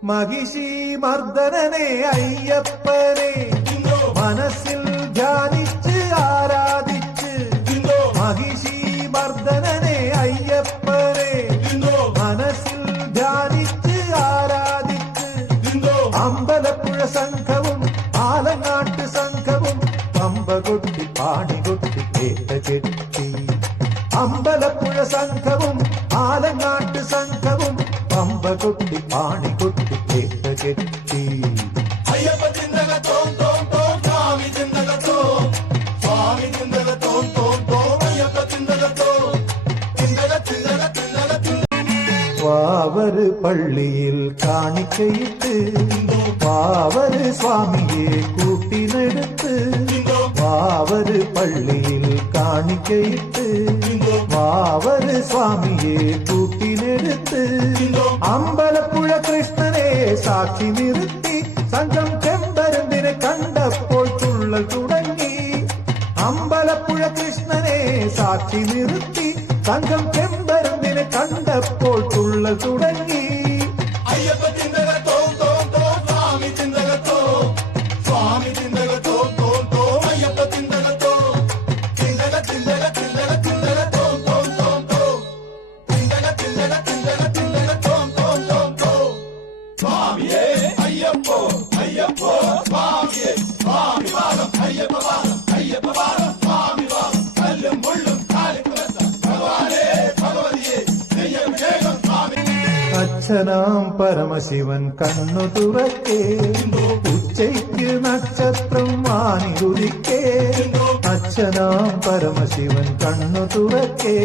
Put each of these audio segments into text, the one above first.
മഹിഷി മർദ്ദനനെ അയ്യപ്പനെ മനസ്സിൽ ധ്യാനിച്ച് ആരാധിച്ച് മഹിഷി മർദ്ദനനെ അയ്യപ്പനെ മനസ്സിൽ ധ്യാനിച്ച് ആരാധിച്ച് അമ്പലപ്പുഴ സംഘവും ആലങ്ങാട്ട് സംഘവും പമ്പ കൊട്ടി പാണി കൊട്ടി കേട്ട കെട്ടി അമ്പലപ്പുഴ സംഘവും ആലങ്ങാട്ട് സംഘവും പമ്പ കൊട്ടി പാണി കൊട്ടി കേട്ട കെട്ടി അയ്യപ്പ ചിന്തക തോം തോം തോം സ്വാമി ചിന്തക തോം സ്വാമി ചിന്തക തോം തോം തോം അയ്യപ്പ ചിന്തക തോം ചിന്തക ചിന്തക ചിന്തക വാവര് പള്ളിയിൽ കാണിക്കയിട്ട് വാവര് സ്വാമിയെ കൂട്ടിനെടുത്ത് വാവര് പള്ളിയിൽ കാണിക്കയിട്ട് വാവര് സ്വാമിയെ കൂട്ടിനെടുത്ത് അമ്പലപ്പുഴ കൃഷ്ണനെ സാക്ഷി നിർത്തി സംഘം ചെമ്പരന്തിനെ കണ്ടപ്പോൾ തുള്ളൽ തുടങ്ങി അമ്പലപ്പുഴ കൃഷ്ണനെ സാക്ഷി നിർത്തി സംഘം ചെമ്പരന്തിനെ കണ്ടപ്പോൾ തുള്ളൽ തുടങ്ങി അയ്യപ്പ ചിന്തക തോം തോം തോം സ്വാമി ചിന്തക തോം സ്വാമി ചിന്തക തോം തോം തോം അയ്യപ്പ ചിന്തക തോം ചിന്തക ചിന്തക ചിന്തക ചിന്തക തോം തോം തോം തോം ചിന്തക ചിന്തക ചിന്തക ചിന്തക തോം തോം തോം തോം സ്വാമിയേ അയ്യപ്പോ അയ്യപ്പോ സ്വാമിയേ സ്വാമി വാദം അയ്യപ്പ വാദം അയ്യപ്പ വാദം സ്വാമി വാദം കല്ലും മുള്ളും കാലിക്കുലത്ത ഭഗവാനേ ഭഗവതിയെ നെയ്യഭിഷേകം സ്വാമി അച്ഛനാം പരമശിവൻ കണ്ണു തുറക്കേ ഉച്ചയ്ക്ക് നക്ഷത്രം വാണിരുതിക്കേ അച്ഛനാം പരമശിവൻ കണ്ണു തുറക്കേ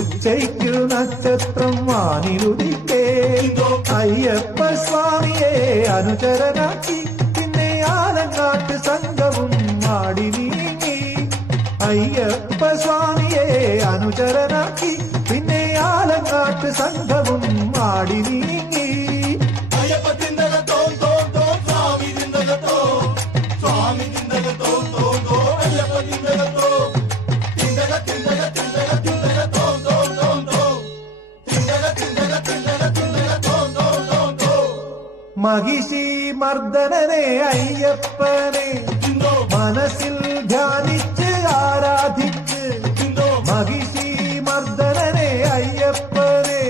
ഉച്ചയ്ക്ക് നക്ഷത്രം വാണിരുതിക്കേ അയ്യപ്പ സ്വാമിയെ അനുചരനാക്കി പിന്നെ ആലങ്ങാട്ട് സംഘവും ആടി നീങ്ങി അയ്യപ്പ സ്വാമിയെ അനുചരനാക്കി പിന്നെ ആലങ്ങാട്ട് സംഘവും ആടി നീങ്ങി അയ്യപ്പ ചിന്തക തോം തോം തോം സ്വാമി ചിന്തക തോം സ്വാമി ചിന്തക തോം തോം തോം അയ്യപ്പ ചിന്തക തോം ചിന്തക ചിന്തക ചിന്തക ചിന്തക തോം തോം തോം തോം ചിന്തക ചിന്തക ചിന്തക ചിന്തക തോം തോം തോം തോം മഹിഷി മർദ്ദനനെ അയ്യപ്പനെ മനസ്സിൽ ധ്യാനിച്ച് ആരാധിച്ച് മഹിഷി മർദ്ദനനെ അയ്യപ്പനെ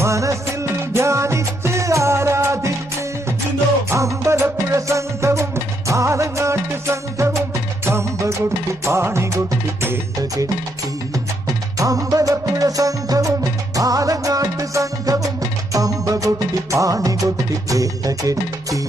മനസ്സിൽ ധ്യാനിച്ച് ആരാധിച്ച് അമ്പലപ്പുഴ സംഘവും ആലങ്ങാട്ട് സംഘവും പമ്പ കൊട്ടി പാണി കൊട്ടി കേട്ട കെട്ടി അമ്പലപ്പുഴ സംഘവും ആലങ്ങാട്ട് സംഘവും പമ്പ കൊട്ടി പാണി കൊട്ടി കേട്ട കെട്ടി